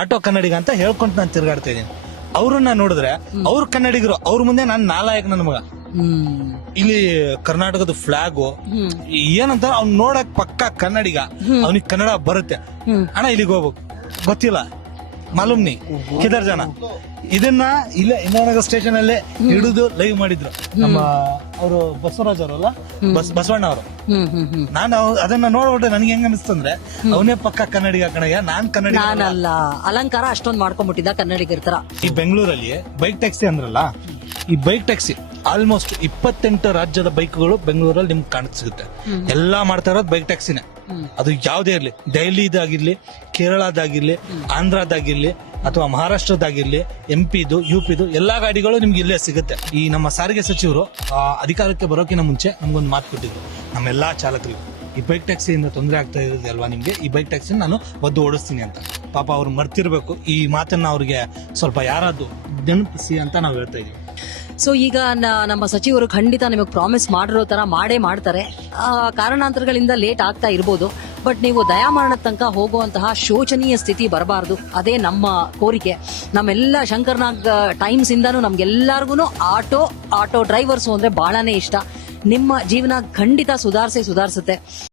Auto ಕನ್ನಡಿಗ ಅಂತ ಹೇಳ್ಕೊಂತ ನಾನು ತಿರ್ಗಾಡ್ತಾ ಇದೀನಿ. ಅವ್ರನ್ನ ನೋಡಿದ್ರೆ ಅವ್ರ ಕನ್ನಡಿಗರು, ಅವ್ರ ಮುಂದೆ ನಾನು ನಾಲಾಯಕ್ ನನ್ನ ಮಗ. ಇಲ್ಲಿ ಕರ್ನಾಟಕದ ಫ್ಲಾಗು ಏನಂತ ಅವ್ನ್ ನೋಡಕ್ ಪಕ್ಕ ಕನ್ನಡಿಗ, ಅವ್ನಿಗೆ ಕನ್ನಡ ಬರುತ್ತೆ. ಅಣ್ಣ ಇಲ್ಲಿಗೆ ಹೋಗ್ಬೇಕು, ಗೊತ್ತಿಲ್ಲ ಮಾಲೂಮ್ನಿ ಕಿದರ್ ಜನ. ಇದನ್ನ ಇಲ್ಲೇ ಇಂದ್ರಾನಗರ ಸ್ಟೇಷನ್ ಅಲ್ಲೇ ಹಿಡಿದು ಲೈವ್ ಮಾಡಿದ್ರು ನಮ್ಮ ಅವರು ಬಸವರಾಜ್ ಅವರಲ್ಲ, ಬಸವಣ್ಣ ಅವರು. ನಾನು ಅದನ್ನ ನೋಡ್ಬಿಟ್ಟು ನನ್ಗೆ ಹೆಂಗ ಅನಿಸ್ತಂದ್ರೆ ಅವನೇ ಪಕ್ಕ ಕನ್ನಡಿಗ ಕಣಯ್ಯ, ನಾನ್ ಕನ್ನಡಿಗ ನಾನಲ್ಲ. ಅಲಂಕಾರ ಅಷ್ಟೊಂದ್ ಮಾಡ್ಕೊಂಡ್ಬಿಟ್ಟಿದ್ದ ಕನ್ನಡಿಗರ ತರ. ಈ ಬೆಂಗಳೂರಲ್ಲಿ ಬೈಕ್ ಟ್ಯಾಕ್ಸಿ ಅಂದ್ರಲ್ಲ, ಈ ಬೈಕ್ ಟ್ಯಾಕ್ಸಿ ಆಲ್ಮೋಸ್ಟ್ 28 ರಾಜ್ಯದ ಬೈಕ್ಗಳು ಬೆಂಗಳೂರಲ್ಲಿ ನಿಮ್ಗೆ ಕಾಣ ಸಿಗುತ್ತೆ. ಎಲ್ಲಾ ಮಾಡ್ತಾ ಇರೋದು ಬೈಕ್ ಟ್ಯಾಕ್ಸಿನೇ. ಅದು ಯಾವ್ದೇ ಇರ್ಲಿ, ದೆಹಲಿದಾಗಿರ್ಲಿ, ಕೇರಳದಾಗಿರ್ಲಿ, ಆಂಧ್ರದಾಗಿರ್ಲಿ ಅಥವಾ ಮಹಾರಾಷ್ಟ್ರದಾಗಿರ್ಲಿ, MP ದು UP ದು ಎಲ್ಲಾ ಗಾಡಿಗಳು ನಿಮ್ಗೆ ಇಲ್ಲೇ ಸಿಗುತ್ತೆ. ಈ ನಮ್ಮ ಸಾರಿಗೆ ಸಚಿವರು ಅಧಿಕಾರಕ್ಕೆ ಬರೋಕಿನ ಮುಂಚೆ ನಮ್ಗೊಂದು ಮಾತು ಕೊಟ್ಟಿದ್ರು ನಮ್ಮೆಲ್ಲಾ ಚಾಲಕರಿಗೆ, ಈ ಬೈಕ್ ಟ್ಯಾಕ್ಸಿಯಿಂದ ತೊಂದರೆ ಆಗ್ತಾ ಇರೋದು ಅಲ್ವಾ ನಿಮ್ಗೆ, ಈ ಬೈಕ್ ಟ್ಯಾಕ್ಸಿ ನಾನು ಒದ್ದು ಓಡಿಸ್ತೀನಿ ಅಂತ. ಪಾಪ ಅವ್ರು ಮರ್ತಿರ್ಬೇಕು ಈ ಮಾತನ್ನ, ಅವ್ರಿಗೆ ಸ್ವಲ್ಪ ಯಾರಾದ್ರು ನೆನಪಿಸಿ ಅಂತ ನಾವು ಹೇಳ್ತಾ ಇದೀವಿ. ಸೊ ಈಗ ನಮ್ಮ ಸಚಿವರು ಖಂಡಿತ ನಿಮಗೆ ಪ್ರಾಮಿಸ್ ಮಾಡಿರೋ ತರ ಮಾಡೇ ಮಾಡ್ತಾರೆ. ಕಾರಣಾಂತರಗಳಿಂದ ಲೇಟ್ ಆಗ್ತಾ ಇರ್ಬೋದು, ಬಟ್ ನೀವು ದಯಾಮರಣದ ತನಕ ಹೋಗುವಂತಹ ಶೋಚನೀಯ ಸ್ಥಿತಿ ಬರಬಾರ್ದು. ಅದೇ ನಮ್ಮ ಕೋರಿಕೆ. ನಮ್ಮೆಲ್ಲ ಶಂಕರ್ನಾಗ್ ಟೈಮ್ಸ್ ಇಂದಾನು ನಮ್ಗೆಲ್ಲರಿಗೂ ಆಟೋ ಡ್ರೈವರ್ಸು ಅಂದ್ರೆ ಬಹಳನೇ ಇಷ್ಟ. ನಿಮ್ಮ ಜೀವನ ಖಂಡಿತ ಸುಧಾರಿಸುತ್ತೆ.